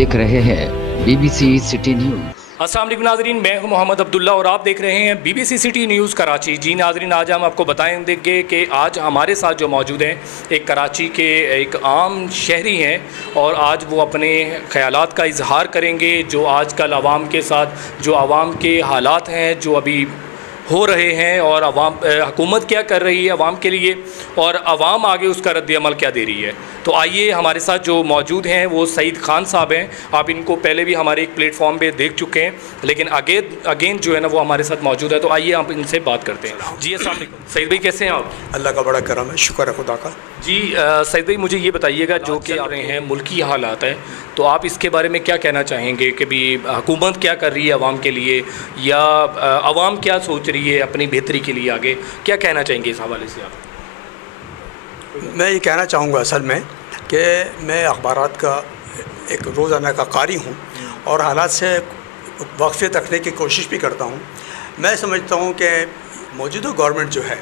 देख रहे हैं BBC सिटी न्यूज़। अस्सलाम वालेकुम नाज़रीन, मैं हूं मोहम्मद अब्दुल्ला और आप देख रहे हैं BBC सिटी न्यूज़ कराची। जी नाज़रीन, आज हम आपको बताएंगे कि आज हमारे साथ जो मौजूद हैं एक कराची के एक आम शहरी हैं और आज वो अपने ख़यालात का इजहार करेंगे जो आजकल आवाम के साथ जो आवाम के हालात हैं जो अभी हो रहे हैं और अवाम हुकूमत क्या कर रही है अवाम के लिए और अवाम आगे उसका रद्द अमल क्या दे रही है। तो आइए, हमारे साथ जो मौजूद हैं वो सईद खान साहब हैं। आप इनको पहले भी हमारे एक प्लेटफॉर्म पे देख चुके हैं, लेकिन अगेन जो है ना वो हमारे साथ मौजूद है। तो आइए आप इनसे बात करते हैं। जी अस्सलाम वालेकुम सईद भाई, कैसे हैं आप? अल्लाह का बड़ा करम है, शुक्र है खुदा का। जी सईद भाई, मुझे ये बताइएगा जो कि आ रहे हैं मुल्की हालात है, तो आप इसके बारे में क्या कहना चाहेंगे कि भी हुकूमत क्या कर रही है अवाम के लिए या अवाम क्या सोच रही है अपनी बेहतरी के लिए, आगे क्या कहना चाहेंगे इस हवाले से आप? मैं ये कहना चाहूँगा असल में कि मैं अखबारात का एक रोज़ाना का कारी हूँ और हालात से वाक़फ़ियत रखने की कोशिश भी करता हूँ। मैं समझता हूँ कि मौजूदा गवर्नमेंट जो है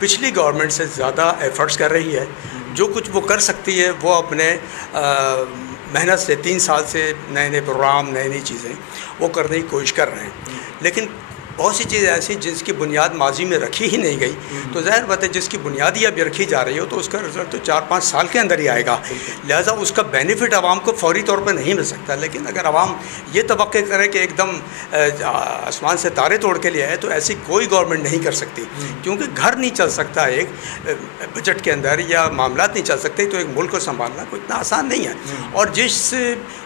पिछली गवर्नमेंट से ज़्यादा एफ़र्ट्स कर रही है। जो कुछ वो कर सकती है वो अपने मेहनत से 3 साल से नए नए प्रोग्राम, नई नई चीज़ें वो करने की कोशिश कर रहे हैं, लेकिन बहुत सी चीज़ें ऐसी जिसकी बुनियाद माजी में रखी ही नहीं गई। तो ज़ाहिर बात है जिसकी बुनियाद ही अभी रखी जा रही हो तो उसका रिज़ल्ट तो 4-5 साल के अंदर ही आएगा। लिहाजा उसका बेनिफिट आवाम को फौरी तौर पर नहीं मिल सकता। लेकिन अगर आवाम ये तवक्के करे कि एकदम आसमान से तारे तोड़ के लिए आए तो ऐसी कोई गवर्नमेंट नहीं कर सकती, क्योंकि घर नहीं चल सकता एक बजट के अंदर या मामलात नहीं चल सकते, तो एक मुल्क को संभालना कोई इतना आसान नहीं है। और जिस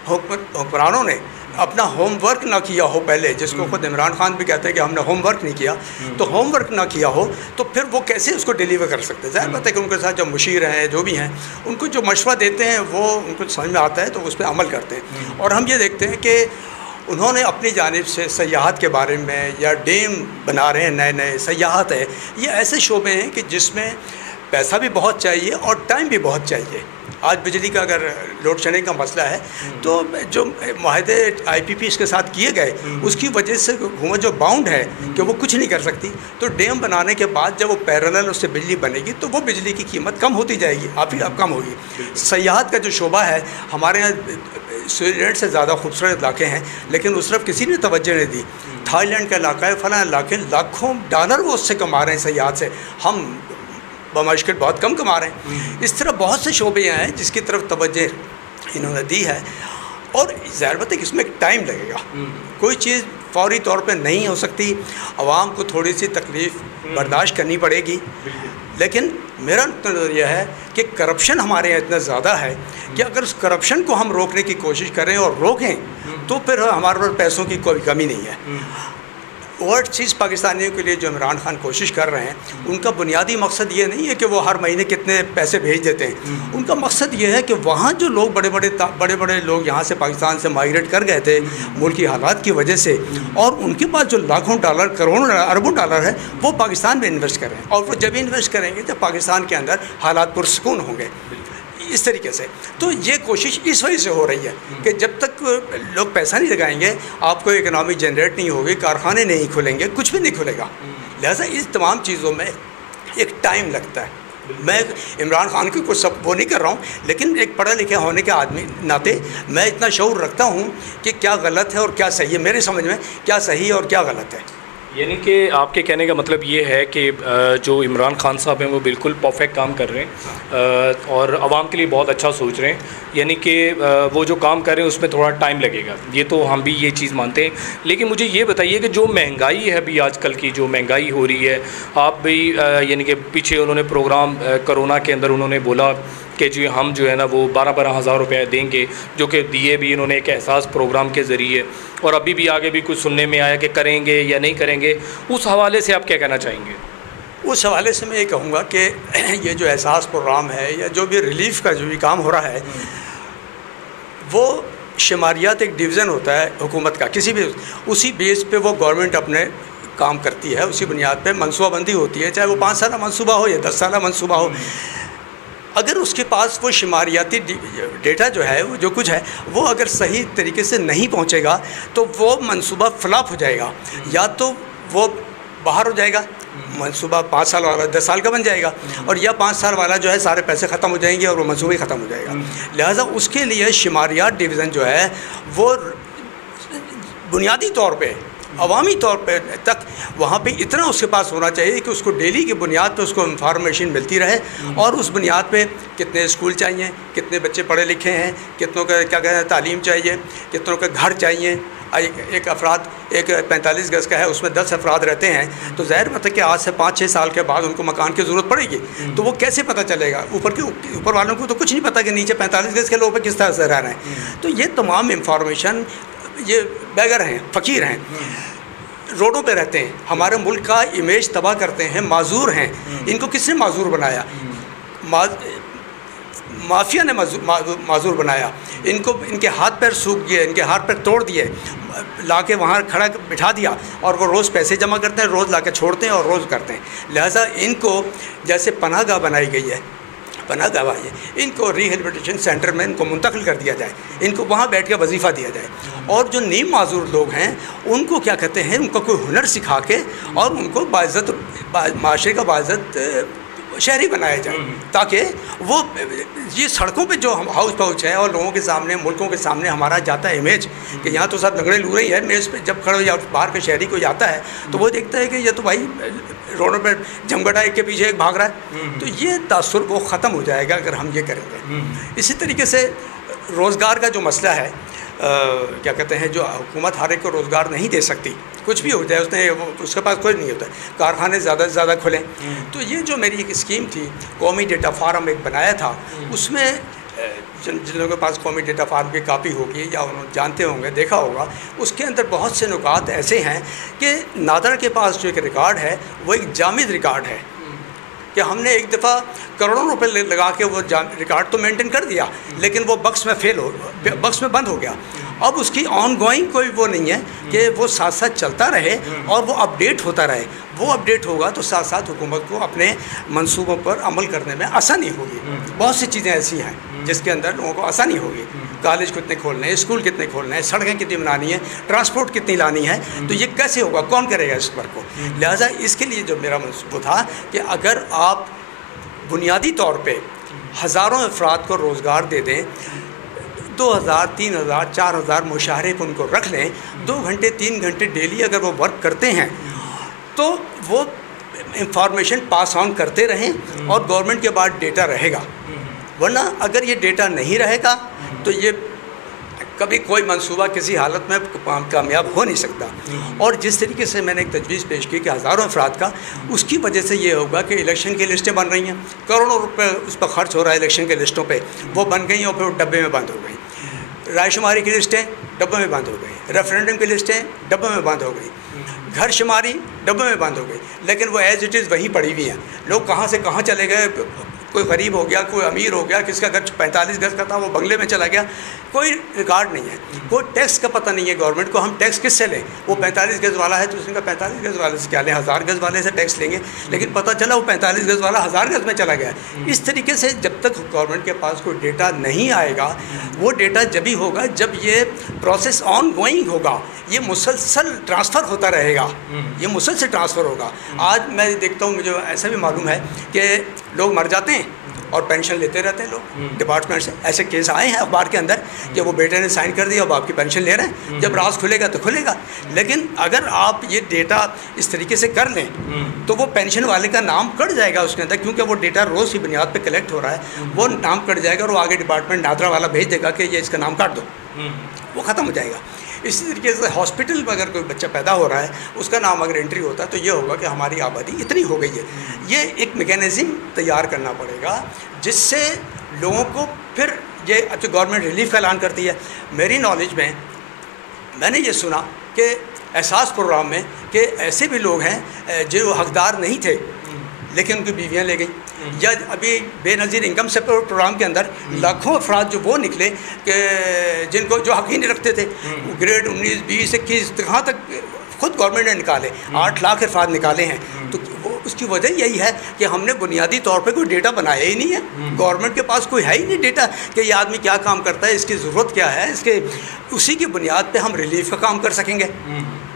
हुक्मरानों ने अपना होमवर्क ना किया हो पहले, जिसको खुद इमरान खान भी कहते हैं कि हमने होमवर्क नहीं किया, तो होमवर्क ना किया हो तो फिर वो कैसे उसको डिलीवर कर सकते हैं? ज़ाहिर बात है कि उनके साथ जो मुशीर हैं, जो भी हैं, उनको जो मशवरा देते हैं वो उनको समझ में आता है तो उस पर अमल करते हैं। और हम ये देखते हैं कि उन्होंने अपनी जानिब से सयाहत के बारे में या डैम बना रहे हैं, नए नए सयाहत है, ये ऐसे शोबे हैं कि जिसमें पैसा भी बहुत चाहिए और टाइम भी बहुत चाहिए। आज बिजली का अगर लोड शेडिंग का मसला है तो जो माहदे IPPs के साथ किए गए उसकी वजह से हुकूमत जो बाउंड है कि वो कुछ नहीं कर सकती। तो डैम बनाने के बाद जब वो पैरेलल उससे बिजली बनेगी तो वो बिजली की कीमत कम होती जाएगी, अब कम होगी। सयाहत का जो शोबा है, हमारे यहाँ स्विट्ज़रलैंड से ज़्यादा खूबसूरत इलाके हैं, लेकिन उस तरफ किसी ने तवज्जो नहीं दी। थाईलैंड का इलाका है, फलां इलाके, लाखों डॉलर वो उससे कमा रहे हैं सयाहत से, हम बमुश्किल बहुत कम कमा रहे हैं। इस तरह बहुत से शोबे हैं जिसकी तरफ तवज्जो इन्होंने दी है। और ज़ाहिर बात है कि इसमें टाइम लगेगा, कोई चीज़ फौरी तौर पे नहीं हो सकती, आवाम को थोड़ी सी तकलीफ़ बर्दाश्त करनी पड़ेगी। लेकिन मेरा नज़रिया है कि करप्शन हमारे यहाँ इतना ज़्यादा है कि अगर उस करप्शन को हम रोकने की कोशिश करें और रोकें तो फिर हमारे पास पैसों की कोई कमी नहीं है। ओवरसीज़ पाकिस्तानियों के लिए जो इमरान खान कोशिश कर रहे हैं, उनका बुनियादी मकसद ये नहीं है कि वो हर महीने कितने पैसे भेज देते हैं। उनका मकसद ये है कि वहाँ जो लोग बड़े बड़े लोग यहाँ से पाकिस्तान से माइग्रेट कर गए थे मुल्की हालात की वजह से, और उनके पास जो लाखों डॉलर, करोड़ों अरबों डॉलर है, वो पाकिस्तान में इन्वेस्ट करें। और वो जब इन्वेस्ट करेंगे जब पाकिस्तान के अंदर हालात पुरसकून होंगे, इस तरीके से। तो ये कोशिश इस वजह से हो रही है कि जब तक लोग पैसा नहीं लगाएंगे आपको इकनॉमी जनरेट नहीं होगी, कारखाने नहीं खुलेंगे, कुछ भी नहीं खुलेगा। लिहाजा इस तमाम चीज़ों में एक टाइम लगता है। मैं इमरान खान की कुछ सब वो नहीं कर रहा हूँ, लेकिन एक पढ़ा लिखा होने के आदमी नाते मैं इतना शऊर रखता हूँ कि क्या गलत है और क्या सही है, मेरे समझ में क्या सही है और क्या गलत है। यानी कि आपके कहने का मतलब ये है कि जो इमरान खान साहब हैं वो बिल्कुल परफेक्ट काम कर रहे हैं और आवाम के लिए बहुत अच्छा सोच रहे हैं, यानी कि वो जो काम कर रहे हैं उसमें थोड़ा टाइम लगेगा, ये तो हम भी ये चीज़ मानते हैं। लेकिन मुझे ये बताइए कि जो महंगाई है अभी आजकल की जो महंगाई हो रही है, आप भी यानी कि पीछे उन्होंने प्रोग्राम कोरोना के अंदर उन्होंने बोला कि जो हम जो है ना वो 12-12 हज़ार रुपये देंगे, जो कि दिए भी इन्होंने एक एहसास प्रोग्राम के ज़रिए, और अभी भी आगे भी कुछ सुनने में आया कि करेंगे या नहीं करेंगे। उस हवाले से आप क्या कहना चाहेंगे? उस हवाले से मैं ये कहूँगा कि ये जो एहसास प्रोग्राम है या जो भी रिलीफ़ का जो भी काम हो रहा है, वो शुमारियात एक डिवीज़न होता है हुकूमत का, किसी भी उसी बेस पे वो गवर्नमेंट अपने काम करती है, उसी बुनियाद पे मनसूबाबंदी होती है, चाहे वो 5 साल मनसूबा हो या 10 साल मनसूबा हो। अगर उसके पास वो शुमारियाती डेटा जो है, वो जो कुछ है, वो अगर सही तरीके से नहीं पहुंचेगा तो वो मंसूबा फ्लॉप हो जाएगा, या तो वो باہر ہو جائے گا، منصوبہ 5 سال والا 10 سال کا بن جائے گا، اور یا 5 سال والا جو ہے سارے پیسے ختم ہو جائیں گے اور وہ منصوبہ ہی ختم ہو جائے گا۔ لہٰذا اس کے لیے شماریات ڈویژن جو ہے وہ بنیادی طور پہ عوامی طور پہ تک وہاں پہ اتنا اس کے پاس ہونا چاہیے کہ اس کو ڈیلی کی بنیاد پہ اس کو انفارمیشن ملتی رہے، اور اس بنیاد پہ کتنے اسکول چاہیے، کتنے بچے پڑھے لکھے ہیں، کتنوں کا کیا کہتے ہیں تعلیم چاہیے، کتنوں کا گھر چاہیے۔ ایک 45 گز کا ہے، اس میں 10 افراد رہتے ہیں، تو ظاہر بات ہے کہ آج سے 5-6 سال کے بعد ان کو مکان کی ضرورت پڑے گی، تو وہ کیسے پتہ چلے گا؟ اوپر والوں کو تو کچھ نہیں پتہ کہ نیچے 45 گز کے لوگ پہ کس طرح سے رہ رہے ہیں۔ تو یہ تمام انفارمیشن، یہ بیگر ہیں، فقیر ہیں، روڈوں پہ رہتے ہیں، ہمارے ملک کا امیج تباہ کرتے ہیں، معذور ہیں۔ ان کو کس نے معذور بنایا؟ مافیا نے معذور بنایا۔ ان کو ان کے ہاتھ پیر سوکھ گئے، ان کے ہاتھ پیر توڑ دیے، لا کے وہاں کھڑا بٹھا دیا، اور وہ روز پیسے جمع کرتے ہیں، روز لا کے چھوڑتے ہیں اور روز کرتے ہیں۔ لہٰذا ان کو جیسے پناہ گاہ بنائی گئی ہے، پناہ گاہ ہے، ان کو ریہیبلیٹیشن سینٹر میں ان کو منتقل کر دیا جائے، ان کو وہاں بیٹھ کے وظیفہ دیا جائے، اور جو نیم معذور لوگ ہیں ان کو کیا کہتے ہیں، ان کو کوئی ہنر سکھا کے اور ان کو باعزت، معاشرے کا باعزت شہری بنایا جائے، تاکہ وہ یہ سڑکوں پہ جو ہاؤس پاؤچ ہے اور لوگوں کے سامنے، ملکوں کے سامنے ہمارا جاتا ہے امیج کہ یہاں تو سب لنگڑے لورے ہی ہے، میز پہ جب کھڑے یا باہر کے شہری کوئی آتا ہے تو وہ دیکھتا ہے کہ یہ تو بھائی روڈوں پہ جمگٹا ایک کے پیچھے ایک بھاگ رہا ہے۔ تو یہ تاثر وہ ختم ہو جائے گا اگر ہم یہ کریں گے۔ اسی طریقے سے روزگار کا جو مسئلہ ہے، کیا کہتے ہیں، جو حکومت ہر ایک کو روزگار نہیں دے سکتی، کچھ بھی ہو جائے اس کے پاس کوئی نہیں ہوتا ہے، کارخانے زیادہ سے زیادہ کھلیں۔ تو یہ جو میری ایک اسکیم تھی، قومی ڈیٹا فارم ایک بنایا تھا، اس میں جن لوگوں کے پاس قومی ڈیٹا فارم کی کاپی ہوگی یا انہوں جانتے ہوں گے، دیکھا ہوگا، اس کے اندر بہت سے نکات ایسے ہیں کہ نادرا کے پاس جو ایک ریکارڈ ہے وہ ایک جامد ریکارڈ ہے کہ ہم نے ایک دفعہ کروڑوں روپے لگا کے وہ ریکارڈ تو مینٹین کر دیا، لیکن وہ بکس میں بند ہو گیا۔ اب اس کی آن گوئنگ کوئی وہ نہیں ہے کہ وہ ساتھ ساتھ چلتا رہے اور وہ اپڈیٹ ہوتا رہے۔ وہ اپڈیٹ ہوگا تو ساتھ ساتھ حکومت کو اپنے منصوبوں پر عمل کرنے میں آسانی ہوگی۔ بہت سی چیزیں ایسی ہیں جس کے اندر لوگوں کو آسانی ہوگی، کالج کتنے کھولنے ہیں، اسکول کتنے کھولنے ہیں، سڑکیں کتنی بنانی ہیں، ٹرانسپورٹ کتنی لانی ہے، تو یہ کیسے ہوگا، کون کرے گا اس ورک کو؟ لہٰذا اس کے لیے جو میرا منصوبہ تھا کہ اگر آپ بنیادی طور پہ ہزاروں افراد کو روزگار دے دیں، 2000 3000 4000 مشاہرے کو ان کو رکھ لیں، 2 گھنٹے 3 گھنٹے ڈیلی اگر وہ ورک کرتے ہیں تو وہ انفارمیشن پاس آن کرتے رہیں اور گورنمنٹ کے بعد ڈیٹا رہے گا۔ ورنہ اگر یہ ڈیٹا نہیں رہے گا تو یہ کبھی کوئی منصوبہ کسی حالت میں کامیاب ہو نہیں سکتا۔ اور جس طریقے سے میں نے ایک تجویز پیش کی کہ ہزاروں افراد کا، اس کی وجہ سے یہ ہوگا کہ الیکشن کی لسٹیں بن رہی ہیں، کروڑوں روپے اس پر خرچ ہو رہا ہے الیکشن کے لسٹوں پہ، وہ بن گئیں اور پھر ڈبے میں بند ہو گئیں۔ رائے شماری کی لسٹیں ڈبے میں بند ہو گئیں، ریفرینڈم کی لسٹیں ڈبے میں بند ہو گئیں، گھر شماری ڈبے میں بند ہو گئی، لیکن وہ ایز اٹ از وہیں پڑی ہوئی ہیں۔ لوگ کہاں سے کہاں چلے گئے، کوئی غریب ہو گیا، کوئی امیر ہو گیا، کس کا گھر 45 گز کا تھا وہ بنگلے میں چلا گیا، کوئی ریکارڈ نہیں ہے، کوئی ٹیکس کا پتہ نہیں ہے گورنمنٹ کو، ہم ٹیکس کس سے لیں؟ وہ 45 گز والا ہے تو اس نے کہا 45 گز والے سے کیا لیں، 1000 گز والے سے ٹیکس لیں گے، لیکن پتہ چلا وہ 45 گز والا 1000 گز میں چلا گیا۔ اس طریقے سے جب تک گورنمنٹ کے پاس کوئی ڈیٹا نہیں آئے گا، وہ ڈیٹا جب ہی ہوگا جب یہ پروسیس آن گوئنگ ہوگا، یہ مسلسل ٹرانسفر ہوتا رہے گا، یہ مسلسل ٹرانسفر ہوگا۔ آج میں دیکھتا ہوں، مجھے ایسا بھی معلوم ہے کہ لوگ مر جاتے ہیں اور پینشن لیتے رہتے ہیں لوگ ڈپارٹمنٹ سے۔ ایسے کیس آئے ہیں اخبار کے اندر کہ وہ بیٹے نے سائن کر دیا، اب آپ کی پینشن لے رہے ہیں، جب راز کھلے گا تو کھلے گا۔ لیکن اگر آپ یہ ڈیٹا اس طریقے سے کر لیں تو وہ پینشن والے کا نام کٹ جائے گا اس کے اندر، کیونکہ وہ ڈیٹا روز کی بنیاد پہ کلیکٹ ہو رہا ہے، وہ نام کٹ جائے گا اور وہ آگے ڈپارٹمنٹ نادرا والا بھیج دے گا کہ یہ اس کا نام کاٹ دو، وہ ختم ہو جائے گا۔ اسی طریقے سے ہاسپٹل میں اگر کوئی بچہ پیدا ہو رہا ہے، اس کا نام اگر انٹری ہوتا ہے تو یہ ہوگا کہ ہماری آبادی اتنی ہو گئی ہے۔ یہ ایک میکینزم تیار کرنا پڑے گا جس سے لوگوں کو پھر یہ اچھا گورنمنٹ ریلیف کا اعلان کرتی ہے۔ میری نالج میں نے یہ سنا کہ احساس پروگرام میں کہ ایسے بھی لوگ ہیں جو حقدار نہیں تھے لیکن ان کی بیویاں لے گئیں، یا ابھی بے نظیر انکم سپورٹ پروگرام کے اندر لاکھوں افراد جو وہ نکلے کہ جن کو جو حق ہی نہیں رکھتے تھے، گریڈ 19 20 21 کہاں تک خود گورنمنٹ نے نکالے، 8 لاکھ افراد نکالے ہیں۔ تو وہ اس کی وجہ یہی ہے کہ ہم نے بنیادی طور پہ کوئی ڈیٹا بنایا ہی نہیں ہے، گورنمنٹ کے پاس کوئی ہے ہی نہیں ڈیٹا کہ یہ آدمی کیا کام کرتا ہے، اس کی ضرورت کیا ہے، اس کے اسی کی بنیاد پہ ہم ریلیف کا کام کر سکیں گے۔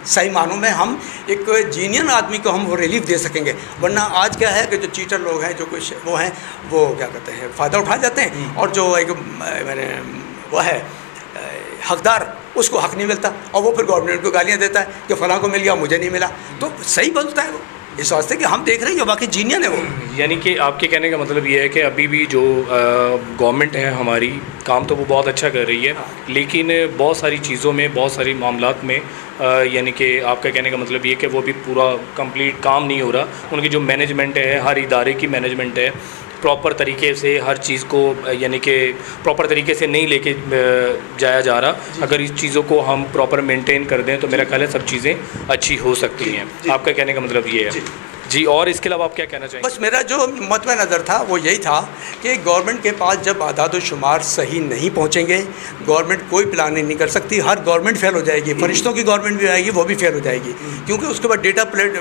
सही मानों में हम एक जीनियन आदमी को हम वो रिलीफ दे सकेंगे। वरना आज क्या है कि जो चीटर लोग हैं, जो कुछ वो हैं, वो क्या कहते हैं, फ़ायदा उठा जाते हैं, और जो एक मैंने वो है हकदार, उसको हक नहीं मिलता, और वो फिर गवर्नमेंट को गालियाँ देता है कि फ़लाँ को मिल गया, मुझे नहीं मिला। तो सही बोलता है वो, इस वास्ते कि हम देख रहे हैं जो बाकी जीनियन है वो। यानी कि आपके कहने का मतलब ये है कि अभी भी जो गवर्नमेंट है हमारी, काम तो वो बहुत अच्छा कर रही है, लेकिन बहुत सारी चीज़ों में, बहुत सारी मामलात में यानी कि आपका कहने का मतलब ये है कि वो भी पूरा कंप्लीट काम नहीं हो रहा। उनकी जो मैनेजमेंट है, हर इदारे की मैनेजमेंट है, प्रॉपर तरीके से हर चीज़ को यानी कि प्रॉपर तरीके से नहीं लेके जाया जा रहा। अगर इस चीज़ों को हम प्रॉपर मेंटेन कर दें तो मेरा ख्याल है सब चीज़ें अच्छी हो सकती हैं। आपका कहने का मतलब ये है जी। और इसके अलावा आप क्या कहना चाहेंगे? बस मेरा जो मतवा नज़र था वो यही था कि गवर्नमेंट के पास जब आदाद शुमार सही नहीं पहुँचेंगे, गवर्नमेंट कोई प्लानिंग नहीं कर सकती, हर गवर्नमेंट फेल हो जाएगी। फरिश्तों की गवर्नमेंट भी आएगी, वो भी फेल हो जाएगी, क्योंकि उसके बाद डेटा प्लेट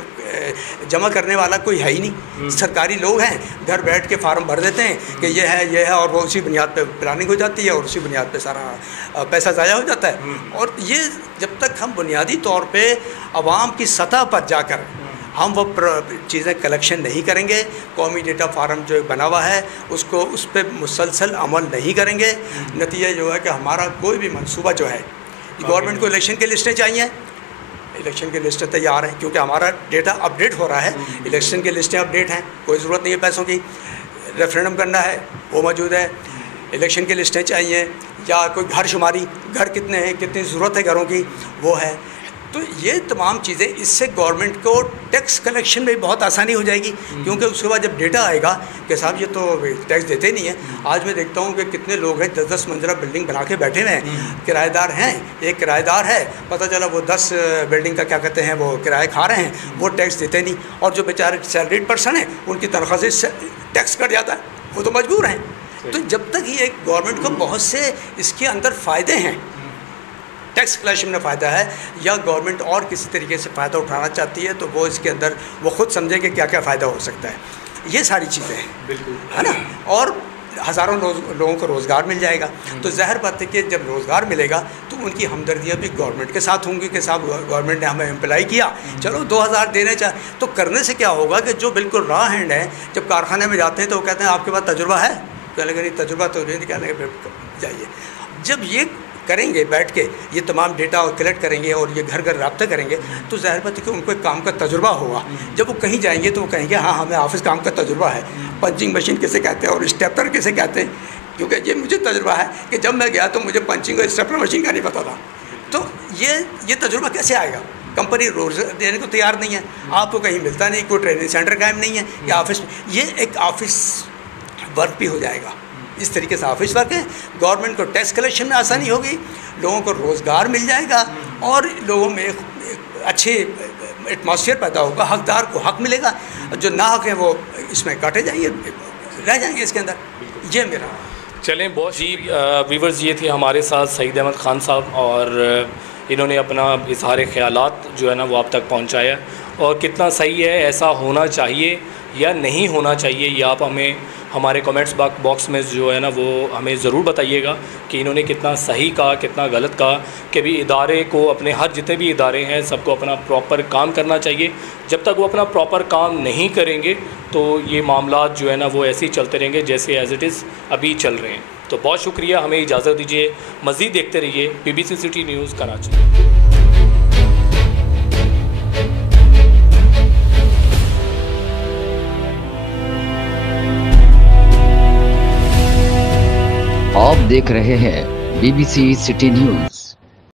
जमा करने वाला कोई है ही नहीं। सरकारी लोग हैं, घर बैठ के फार्म भर देते हैं कि ये है, और वो उसी बुनियाद पर प्लानिंग हो जाती है, और उसी बुनियाद पर सारा पैसा ज़ाया हो जाता है। और ये जब तक हम बुनियादी तौर पर आवाम की सतह पर जाकर हम वो चीज़ें कलेक्शन नहीं करेंगे, कौमी डेटा फार्म जो बना हुआ है उसको, उस पर मुसलसल अमल नहीं करेंगे, नतीजा जो है कि हमारा कोई भी मंसूबा जो है, गवर्नमेंट को इलेक्शन की लिस्टें चाहिए, इलेक्शन की लिस्टें तैयार हैं, क्योंकि हमारा डेटा अपडेट हो रहा है, इलेक्शन की लिस्टें अपडेट हैं, कोई ज़रूरत नहीं है पैसों की। रेफरेंडम करना है, वो मौजूद है, इलेक्शन की लिस्टें चाहिए, या कोई घर शुमारी, घर कितने हैं, कितनी ज़रूरत है घरों की, वो है। तो ये तमाम चीज़ें, इससे गवर्नमेंट को टैक्स कलेक्शन में बहुत आसानी हो जाएगी, क्योंकि उसके बाद जब डेटा आएगा कि साहब ये तो टैक्स देते नहीं है। आज मैं देखता हूँ कि कितने लोग हैं 10-10 मंजिला बिल्डिंग बना के बैठे हुए हैं, किराएदार हैं, एक किराएदार है, पता चला वो 10 बिल्डिंग का क्या कहते हैं वो किराया खा रहे हैं, वो टैक्स देते नहीं, और जो बेचारे सैलरीड पर्सन हैं उनकी तनख्वाह से टैक्स कट जाता है, वो तो मजबूर हैं। तो जब तक ये गवर्नमेंट को बहुत से इसके अंदर फ़ायदे हैं, टैक्स कलेक्शन में फ़ायदा है, या गवर्नमेंट और किसी तरीके से फ़ायदा उठाना चाहती है, तो वो इसके अंदर वो खुद समझे कि क्या क्या फ़ायदा हो सकता है। ये सारी चीज़ें हैं, बिल्कुल, है ना। और हज़ारों लोगों को रोज़गार मिल जाएगा। तो ज़ाहिर बात है कि जब रोज़गार मिलेगा तो उनकी हमदर्दियाँ भी गवर्नमेंट के साथ होंगी कि साहब गवर्नमेंट ने हमें एम्प्लाई किया, चलो 2000 देने चाहिए। तो करने से क्या होगा कि जो बिल्कुल रॉ हैंड है, जब कारखाने में जाते हैं तो वो कहते हैं आपके पास तजुर्बा है, कहने लगे नहीं तजुर्बा तो नहीं, कहने लगे जाइए। जब ये करेंगे, बैठ के ये तमाम डेटा कलेक्ट करेंगे और ये घर घर रब्ता करेंगे, तो ज़ाहिर बात है कि उनको एक काम का तजुर्बा होगा। जब वो कहीं जाएंगे तो वो कहेंगे हाँ हमें ऑफिस काम का तजुर्बा है, पंचिंग मशीन किसे कहते हैं और स्टेपलर किसे कहते हैं, क्योंकि ये मुझे तजुर्बा है कि जब मैं गया तो मुझे पंचिंग और स्टेपलर मशीन का नहीं पता था। तो ये तजुर्बा कैसे आएगा? कंपनी रोज़गार देने को तैयार नहीं है, आपको कहीं मिलता नहीं, कोई ट्रेनिंग सेंटर कायम नहीं है, या ऑफिस, ये एक ऑफिस वर्क भी हो जाएगा। इस तरीके से ऑफिस वर्क है, गवर्नमेंट को टैक्स कलेक्शन में आसानी होगी, लोगों को रोज़गार मिल जाएगा, और लोगों में एक अच्छे एटमॉस्फेयर पैदा होगा, हकदार को हक मिलेगा, जो ना हक हैं वो इसमें काटे जाएंगे, रह जाएंगे इसके अंदर। ये मेरा। चलें बहुत जी व्यूवर्स, ये थे हमारे साथ सईद अहमद ख़ान साहब, और इन्होंने अपना इज़हार ख़यालात जो है ना वो आप तक पहुँचाया, और कितना सही है, ऐसा होना चाहिए या नहीं होना चाहिए, ये आप हमें हमारे कमेंट्स बॉक्स में जो है ना वो हमें ज़रूर बताइएगा कि इन्होंने कितना सही कहा, कितना गलत कहा, कि भी इदारे को, अपने हर जितने भी इदारे हैं सबको अपना प्रॉपर काम करना चाहिए। जब तक वो अपना प्रॉपर काम नहीं करेंगे तो ये मामलात जो है ना वो ऐसे ही चलते रहेंगे जैसे एज़ इट इज़ अभी चल रहे हैं। तो बहुत शुक्रिया, हमें इजाज़त दीजिए, मज़ीद देखते रहिए BBC सिटी न्यूज़ कराची। आप देख रहे हैं BBC सिटी न्यूज़।